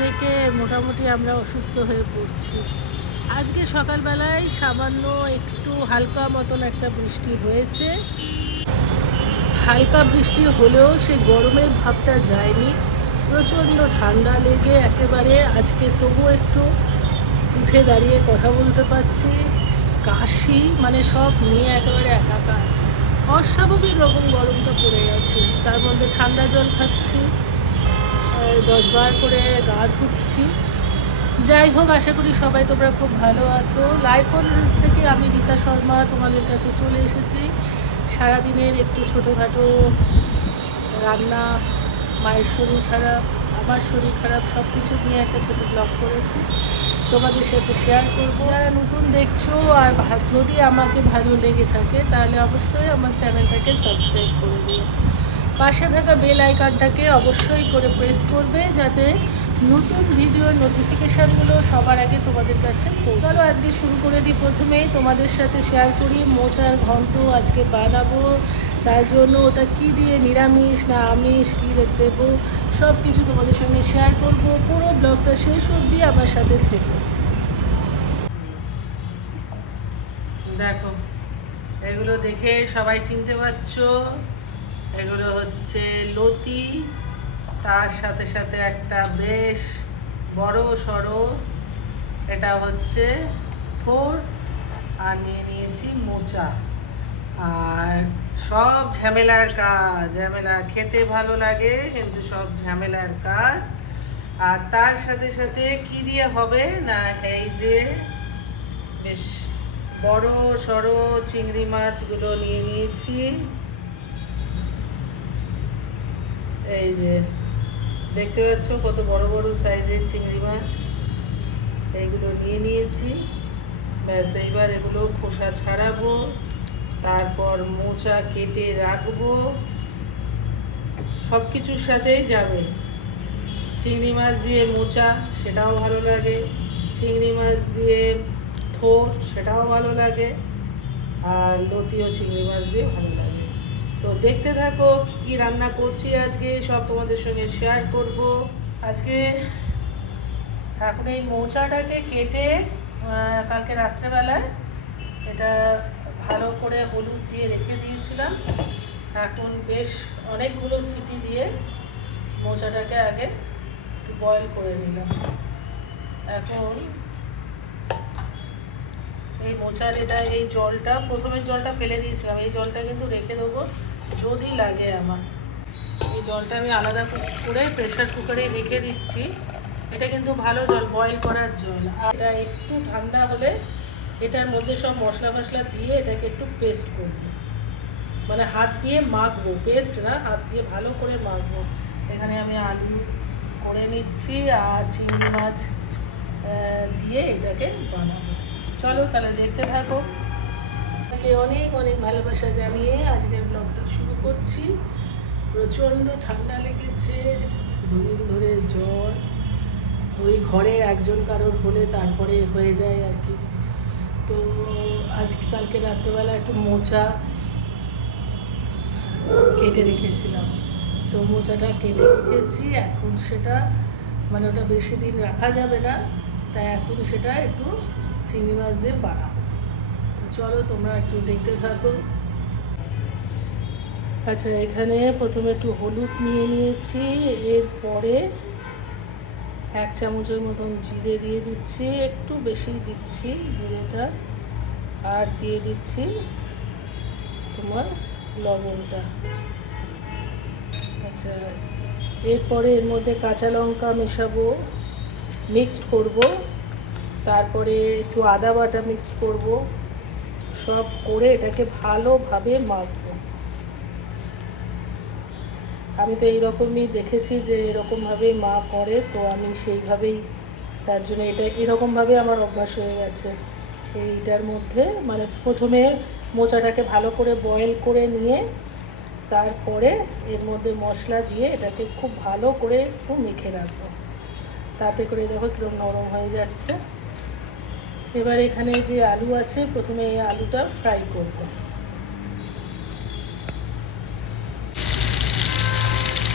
প্রত্যেকে মোটামুটি আমরা অসুস্থ হয়ে পড়ছি। আজকে সকালবেলায় সামান্য একটু হালকা মতন একটা বৃষ্টি হয়েছে। হালকা বৃষ্টি হলেও সেই গরমের ভাবটা যায়নি। প্রচণ্ড ঠান্ডা লেগে একেবারে আজকে তবু একটু উঠে দাঁড়িয়ে কথা বলতে পারছি। কাশি মানে সব নিয়ে একেবারে একাকার। অস্বাভাবিক রকম গরমটা পড়ে গেছে। তার মধ্যে ঠান্ডা জল খাচ্ছি। আহ, দশবার করে গা ধুচ্ছি যাই হোক আশা করি সবাই তোমরা খুব ভালো আছো। লাইফ অন রিলস থেকে আমি রীতা শর্মা তোমাদের কাছে চলে এসেছি। সারাদিনের একটু ছোটোখাটো রান্না মায়ের শরীর খারাপ আমার শরীর খারাপ সব কিছু নিয়ে একটা ছোটো ব্লগ করেছি। তোমাদের সাথে শেয়ার করব। যারা নতুন দেখছ আর যদি আমাকে ভালো লেগে থাকে তাহলে অবশ্যই আমার চ্যানেলটাকে সাবস্ক্রাইব করে দিও। পাশে থাকা বেল আইকনটাকে অবশ্যই করে প্রেস করবে যাতে নতুন ভিডিওর নোটিফিকেশানগুলো সবার আগে তোমাদের কাছে চলো আজকে শুরু করে দিই প্রথমেই। তোমাদের সাথে শেয়ার করি মোচার ঘন্ট আজকে বানাবো, তার জন্য ওটা কি দিয়ে নিরামিষ, না আমিষ, কী দেবো সব কিছু তোমাদের সঙ্গে শেয়ার করব। পুরো ব্লগটা শেষ অবধি আমার সাথে থেকো। দেখো, এগুলো দেখে সবাই চিনতে পারছ। এগুলো হচ্ছে লতি, তার সাথে সাথে একটা বেশ বড় সড়ো, এটা হচ্ছে থোর, আর নিয়ে নিয়েছি মোচা। আর সব ঝামেলার কাজ, ঝামেলা খেতে ভালো লাগে, কিন্তু সব ঝামেলার কাজ। আর তার সাথে সাথে কি দিয়ে হবে না, এই যে বেশ বড় সড়ো চিংড়ি মাছগুলো নিয়ে নিয়েছি। এই যে, দেখতে পাচ্ছ কত বড় বড় সাইজের চিংড়ি মাছ। এইগুলো নিয়ে নিয়েছি। ব্যাস, এইবার এগুলো খোসা ছাড়াবো, তারপর মোচা কেটে রাখব। সব কিছুর সাথেই যাবে। চিংড়ি মাছ দিয়ে মোচা, সেটাও ভালো লাগে। চিংড়ি মাছ দিয়ে থোর সেটাও ভালো লাগে। আর লতিও চিংড়ি মাছ দিয়ে ভালো তো দেখতে থাকো কী কী রান্না করছি আজকে, সব তোমাদের সঙ্গে শেয়ার করব। আজকে এখন এই মৌচাটাকে কেটে কালকে রাত্রেবেলায় এটা ভালো করে হলুদ দিয়ে রেখে দিয়েছিলাম। এখন বেশ অনেকগুলো সিটি দিয়ে মোচাটাকে আগে একটু বয়েল করে নিলাম। এখন এই মোচার এটা, এই জলটা প্রথমে জলটা ফেলে দিয়েছিলাম। এই জলটা কিন্তু রেখে দেবো। যদি লাগে আমার। এই জলটা আমি আলাদা করে প্রেশার কুকারে রেখে দিচ্ছি। এটা কিন্তু ভালো জল বয়েল করার জল। আর এটা একটু ঠান্ডা হলে এটার মধ্যে সব মশলা ফসলা দিয়ে এটাকে একটু পেস্ট করব। মানে হাত দিয়ে মাখবো পেস্ট না, হাত দিয়ে ভালো করে মাখবো। এখানে আমি আলু করে নিচ্ছি আর চিংড়ি মাছ দিয়ে এটাকে বানাবো। চলো তাহলে দেখতে থাকো। অনেক অনেক ভালোবাসা জানিয়ে আজকের ব্লগটা শুরু করছি। প্রচণ্ড ঠান্ডা লেগেছে, দুদিন ধরে জ্বর। ওই ঘরে একজন কারোর হলে তারপরে হয়ে যায় আর কি। তো আজকে কালকে রাত্রেবেলা একটু মোচা কেটে রেখেছিলাম। তো মোচাটা কেটে রেখেছি, এখন সেটা মানে ওটা বেশি দিন রাখা যাবে না, তাই এখন সেটা একটু চিংড়ি মাছ দিয়ে তো চলো, তোমরা একটু দেখতে থাকো। আচ্ছা এখানে প্রথমে একটু হলুদ নিয়ে নিয়েছি, এরপরে এক চামচের মতন জিরে দিয়ে দিচ্ছি, একটু বেশি দিচ্ছি জিরেটা, আর দিয়ে দিচ্ছি তোমার লবণটা। আচ্ছা এরপরে এর মধ্যে কাঁচা লঙ্কা মেশাবো, মিক্সড করব, তারপরে একটু আদা বাটা মিক্সড করব। সব করে এটাকে ভালোভাবে মাখবো। আমি তো এইরকমই দেখেছি যে এরকমভাবেই মা করে, তো আমি সেইভাবেই তার জন্য এটা এরকমভাবে আমার অভ্যাস হয়ে গেছে। এইটার মধ্যে মানে প্রথমে মোচাটাকে ভালো করে বয়েল করে নিয়ে তারপরে এর মধ্যে মশলা দিয়ে এটাকে খুব ভালো করে একটু মেখে রাখব। তাতে করে দেখো কীরকম নরম হয়ে যাচ্ছে। এবার এখানে যে আলু আছে, প্রথমে এই আলুটা ফ্রাই করব।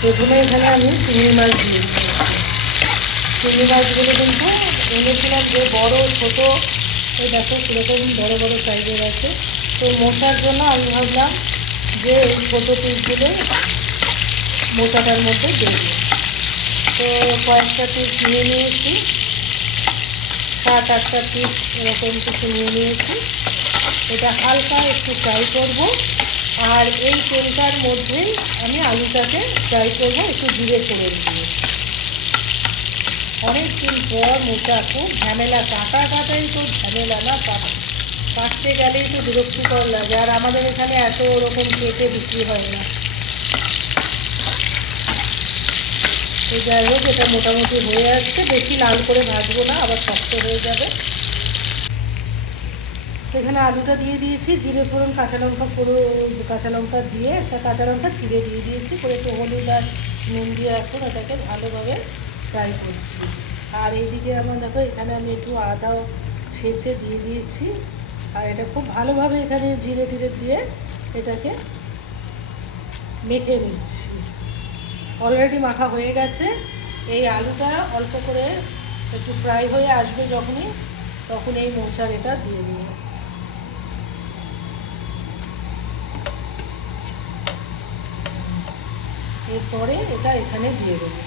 প্রথমে এখানে আমি চিংড়ি মাছ দিয়েছি চিংড়ি মাছগুলো কিন্তু এনেছিলাম যে বড়ো, ছোটো, এই দেখো সেরকম বড় বড় সাইজের আছে। তো মশার জন্য আমি ভাবলাম যে এই ছোটো পিসগুলো মোটাটার মধ্যে দেবো তো কয়েকটা পিস নিয়ে নিয়েছি। সাত আটটা পিস এরকম কিছু নিয়ে নিয়েছি। এটা হালকা একটু ফ্রাই করব। আর এই তেলটার মধ্যেই আমি আলুটাকে ফ্রাই করব, একটু জিরে ফোড়ন দিয়ে অনেক দিন পর মোটা খুব ঝামেলা, কাটা কাটাই তো ঝামেলা না, কাটা, কাটতে গেলেই তো বিরক্তিকর লাগে। আর আমাদের এখানে এত ওরকম কেটে বিক্রি হয় না। তো যাই হোক, এটা মোটামুটি হয়ে আসছে। বেশি লাল করে ভাজবো না, আবার শক্ত হয়ে যাবে। এখানে আলুটা দিয়ে দিয়েছি, জিরে ফোড়ন, কাঁচা লঙ্কা পুরো, কাঁচা লঙ্কা দিয়ে একটা কাঁচা লঙ্কা চিড়ে দিয়ে দিয়েছি, করে একটু হলুদ আর নুন দিয়ে এখন এটাকে ভালোভাবে ফ্রাই করছি। আর এইদিকে আমার দেখো, এখানে আমি একটু আদাও ছেঁচে দিয়ে দিয়েছি। আর এটা খুব ভালোভাবে এখানে জিরে টিরে দিয়ে এটাকে মেখে নিচ্ছি। অলরেডি মাখা হয়ে গেছে। এই আলুটা অল্প করে একটু ফ্রাই হয়ে আসবে যখনই, তখন এই মোচার এটা দিয়ে দিই এরপরে এটা এখানে দিয়ে দেবো।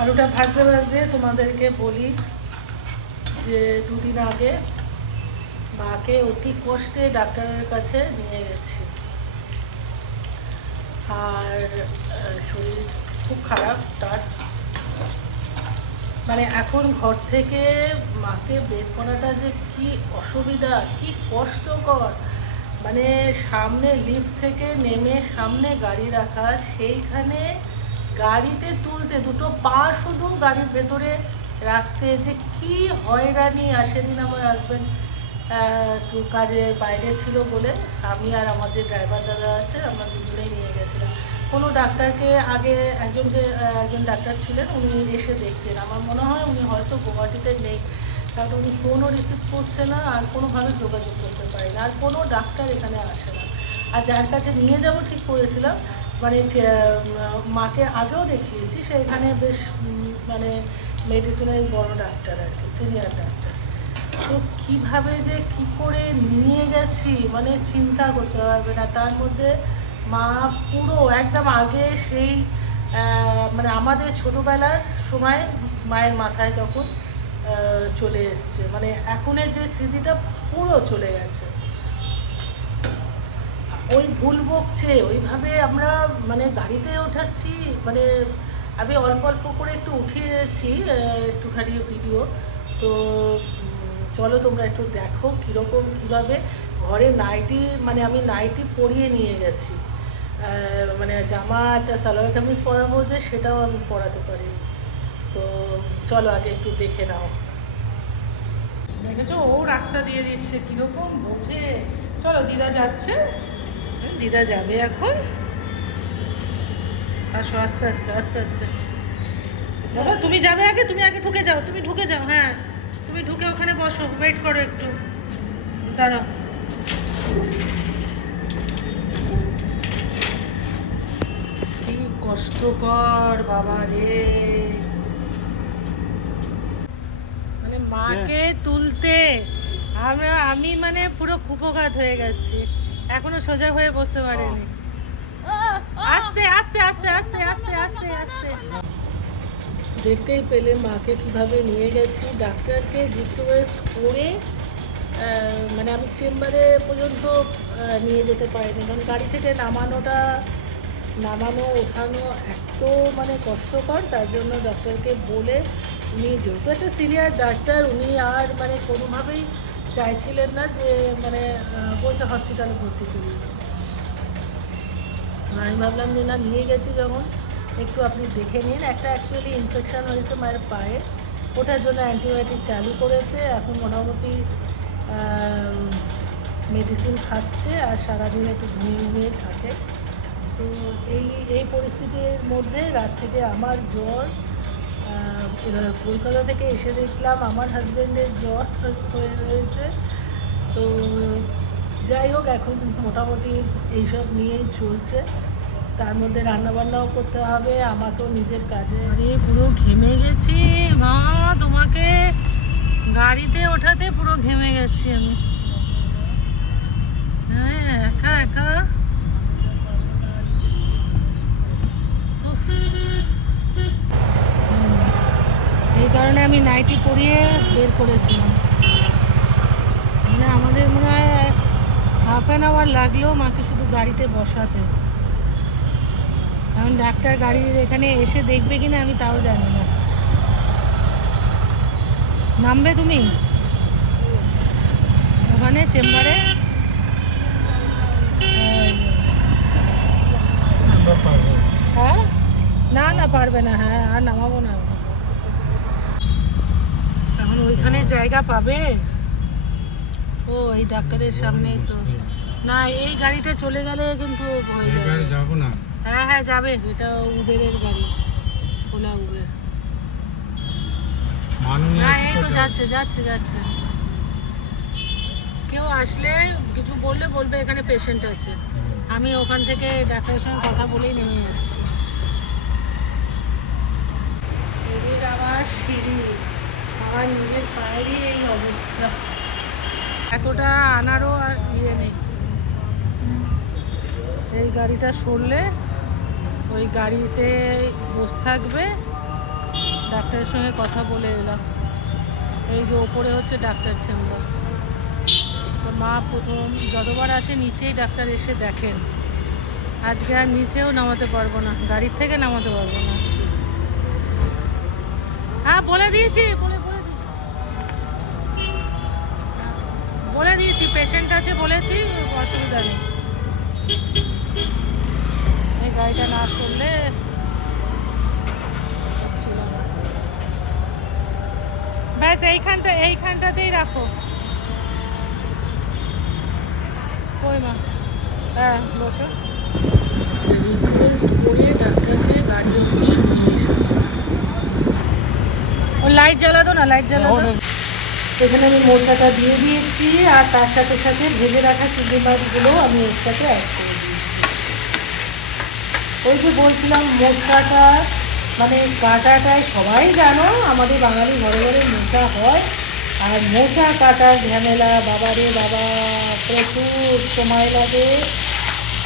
আলুটা ভাজতে ভাজতে তোমাদেরকে বলি যে দুদিন আগে মাকে অতি কষ্টে ডাক্তারের কাছে নিয়ে গেছি। আর শরীর খুব খারাপ তার। মানে এখন ঘর থেকে মাকে বের করাটা যে কি অসুবিধা, কি কষ্টকর। মানে সামনে লিফট থেকে নেমে সামনে গাড়ি রাখা, সেইখানে গাড়িতে তুলতে, দুটো পা শুধু গাড়ির ভেতরে রাখতে যে কি হয়রানি, আর সেদিন আমার হাজব্যান্ড একটু কাজে বাইরে ছিল বলে আমি আর আমার যে ড্রাইভার দাদা আছে, আমরা দুজনেই নিয়ে গেছিলাম। কোনো ডাক্তারকে আগে একজন যে একজন ডাক্তার ছিলেন, উনি এসে দেখতেন আমার মনে হয় উনি হয়তো গুয়াহাটিতে নেই, কারণ উনি ফোনও রিসিভ করছে না, আর কোনোভাবে যোগাযোগ করতে পারে না আর কোনো ডাক্তার এখানে আসে না। আর যার কাছে নিয়ে যাব ঠিক করেছিলাম মানে মাকে আগেও দেখিয়েছি, সে এখানে বেশ মানে মেডিসিনের বড় ডাক্তার আর কি সিনিয়র ডাক্তার। তো কীভাবে যে কি করে নিয়ে গেছি? মানে চিন্তা করতে পারবে না। তার মধ্যে মা পুরো একদম আগে সেই মানে আমাদের ছোটোবেলার সময় মায়ের মাথায় তখন চলে এসছে। মানে এখনের যে স্মৃতিটা পুরো চলে গেছে। ওই ভুল বকছে। ওইভাবে আমরা মানে গাড়িতে ওঠাচ্ছি মানে আমি অল্প অল্প করে একটু উঠিয়েছি একটুখানি ভিডিও তো চলো তোমরা একটু দেখো কীরকম, কীভাবে। ঘরে নাইটি মানে আমি নাইটি পরিয়ে নিয়ে গেছি। মানে জামা একটা সালোয়ার কামিজ পরাবো যে সেটাও আমি পরাতে পারি। তো চলো আগে একটু দেখে নাও। দেখেছ? ও রাস্তা দিয়ে দিচ্ছে। কীরকম বোঝে। চলো, দিদা যাচ্ছে। দিদা যাবে এখন। আসো, আস্তে আস্তে আস্তে আস্তে। বাবা, তুমি যাবে আগে? তুমি আগে ঢুকে যাও। তুমি ঢুকে যাও হ্যাঁ। তুমি ঢুকে ওখানে বসো ওয়েট করো একটু। দাঁড়াও। কি কষ্টকর বাবা রে। মানে মাকে তুলতে আমরা আমি মানে পুরো কুপঘাত হয়ে গেছি। এখনও সোজা হয়ে বসতে পারিনি। আস্তে আস্তে আস্তে আস্তে আস্তে আস্তে আস্তে। দেখতেই পেলে মাকে কীভাবে নিয়ে গেছি। ডাক্তারকে রিকোয়েস্ট করে মানে আমি চেম্বারে পর্যন্ত নিয়ে যেতে পারিনি। কারণ গাড়ি থেকে নামানোটা, নামানো, ওঠানো এত মানে কষ্টকর, তার জন্য ডক্টরকে বলে উনি যেহেতু একটা সিনিয়র ডাক্তার, উনি আর মানে কোনোভাবেই চাইছিলেন না যে মানে বলছে হসপিটালে ভর্তি করি আমি ভাবলাম যে না, নিয়ে গেছি যখন। একটু আপনি দেখে নিন। একটা অ্যাকচুয়ালি ইনফেকশান হয়েছে মায়ের পায়ে। ওটার জন্য অ্যান্টিবায়োটিক চালু করেছে। এখন মোটামুটি মেডিসিন খাচ্ছে আর সারাদিন একটু ঘুমিয়ে ঘুমিয়ে থাকে। তো এই এই পরিস্থিতির মধ্যে রাত থেকে আমার জ্বর কলকাতা থেকে এসে দেখলাম আমার হাজব্যান্ডের জ্বর হয়ে রয়েছে। তো যাই হোক, এখন মোটামুটি এইসব নিয়েই চলছে। তার মধ্যে রান্না বান্নাও করতে হবে, আমাকেও নিজের কাজে। আরে পুরো ঘেমে গেছি, মা, তোমাকে গাড়িতে ওঠাতে পুরো ঘেমে গেছি আমি। হ্যাঁ একা একা। এই কারণে আমি নাইটি পরিয়ে বের করেছিলাম। মানে আমাদের মনে হয় হাফ অ্যান আওয়ার লাগলেও মাকে শুধু গাড়িতে বসাতে। কারণ ডাক্তার গাড়ির এখানে এসে দেখবে কি না আমি তাও জানি না। নামবে তুমি? ওখানে চেম্বারে? হ্যাঁ? না না পারবে না হ্যাঁ আর নামাবো না। এখন ওইখানে জায়গা পাবে? ও এই ডাক্তারের সামনেই তো। না এই গাড়িটা চলে গেলে কিন্তু হয়ে যাবে। যাব না। হ্যাঁ হ্যাঁ যাবে। এটা উবেরের গাড়ি ওলা উবের। না এই তো যাচ্ছে যাচ্ছে যাচ্ছে। কেউ আসলে কিছু বললে বলবে এখানে পেশেন্ট আছে। আমি ওখান থেকে ডাক্তারের সঙ্গে কথা বলেই নেমে যাচ্ছি। এদের আমার সিঁড়ি। আমার নিজের পায়েরই এই অবস্থা। এতটা আনারও আর ইয়ে নেই। এই গাড়িটা সরলে ওই গাড়িতে বসে থাকবে। ডাক্তারের সঙ্গে কথা বলে এলাম। এই যে ওপরে হচ্ছে ডাক্তার চেম্বার। তো মা প্রথম যতবার আসে নিচেই ডাক্তার এসে দেখেন। আজকে আর নিচেও নামাতে পারব না। গাড়ির থেকে নামাতে পারব না। হ্যাঁ বলে দিয়েছি, বলে বলে দিয়েছি। বলে দিয়েছি পেশেন্ট আছে বলেছি, অসুবিধা নেই। গাড়িটা না ব্যাস এইখানটা এইখানটাতেই রাখো। কই মা? হ্যাঁ বসো। রিকোয়েস্ট করে ডাক্তারকে গাড়ি অব্দি নিয়ে এসেছি ও লাইট জ্বালা দো না? লাইট জ্বালা দো এখানে আমি মোচাটা দিয়ে দিয়েছি আর তার সাথে সাথে ভেজে রাখা চিংড়ি মাছগুলো আমি এর সাথে অ্যাড ওই যে বলছিলাম মোচাটা মানে কাটাটায় সবাই জানো, আমাদের বাঙালি ঘরে ঘরে মোচা হয়। আর মোচা কাটার ঝামেলা, বাবারে বাবা, প্রচুর সময় লাগে।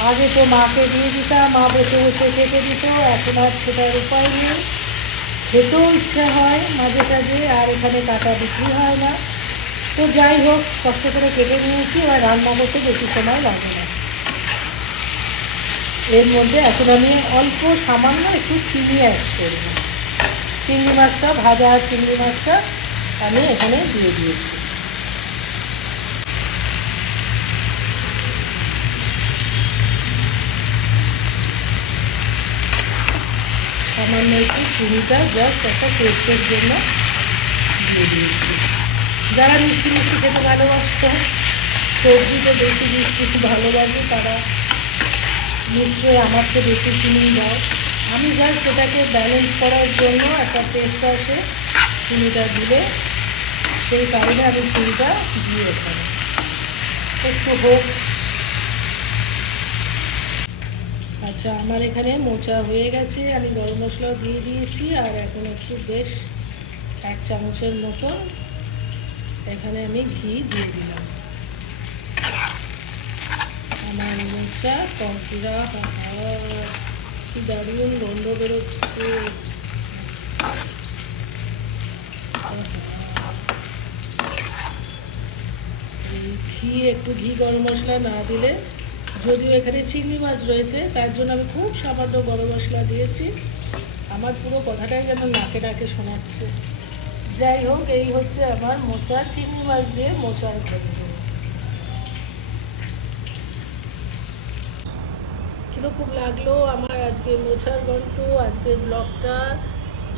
আগে তো মাকে দিয়ে দিতাম, মা বসে বসে কেটে দিত, এখন আর সেটার উপায় নেই। খেতেও ইচ্ছে হয় মাঝে সাঝে, আর এখানে কাটা বিক্রি হয় না। তো যাই হোক, কষ্ট করে কেটে নিয়েছি আর রান্না করতে বেশি সময় লাগে না। এর মধ্যে এখন আমি অল্প সামান্য একটু চিনি অ্যাড করব। চিংড়ি মাছটা, ভাজা চিংড়ি মাছটা আমি এখানে দিয়ে দিয়েছি। সামান্য একটু চিনিটা জাস্ট একটা টেস্টের জন্য দিয়ে দিয়েছি। যারা মিষ্টি মিষ্টি খেতে ভালোবাসত, সবজিতে বেশি মিষ্টি ভালোবাসে তারা নিশ্চয়ই আমার তো বেশি চিনি দেয় আমি জাস্ট সেটাকে ব্যালেন্স করার জন্য একটা টেস্ট আছে চিনিটা দিলে, সেই কারণে আমি চিনিটা দিয়ে এখানে একটু হোক। আচ্ছা আমার এখানে মোচা হয়ে গেছে, আমি গরম মশলাও দিয়ে দিয়েছি, আর এখন একটু বেশ এক চামচের মতো এখানে আমি ঘি দিয়ে দিলাম। আমার মোচা কমপিরা কি দারুণ গন্ধ বেরোচ্ছে। ঘি, একটু ঘি গরম মশলা না দিলে, যদিও এখানে চিংড়ি মাছ রয়েছে, তার জন্য আমি খুব সামান্য গরম মশলা দিয়েছি। আমার পুরো কথাটাই যেন নাকে নাকে শোনাচ্ছে। যাই হোক, এই হচ্ছে আমার মোচা, চিংড়ি মাছ দিয়ে মোচার গন্ধ কীরকম লাগল আমার আজকে মোছার গল্প আজকের ব্লগটা।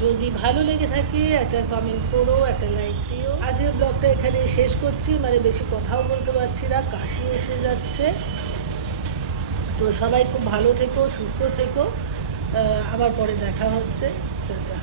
যদি ভালো লেগে থাকে, একটা কমেন্ট করো, একটা লাইক দিও। আজকের ব্লগটা এখানে শেষ করছি মানে বেশি কথাও বলতে পারছি না, কাশি এসে যাচ্ছে। তো সবাই খুব ভালো থেকো, সুস্থ থেকো। আবার পরে দেখা হচ্ছে। টাটা।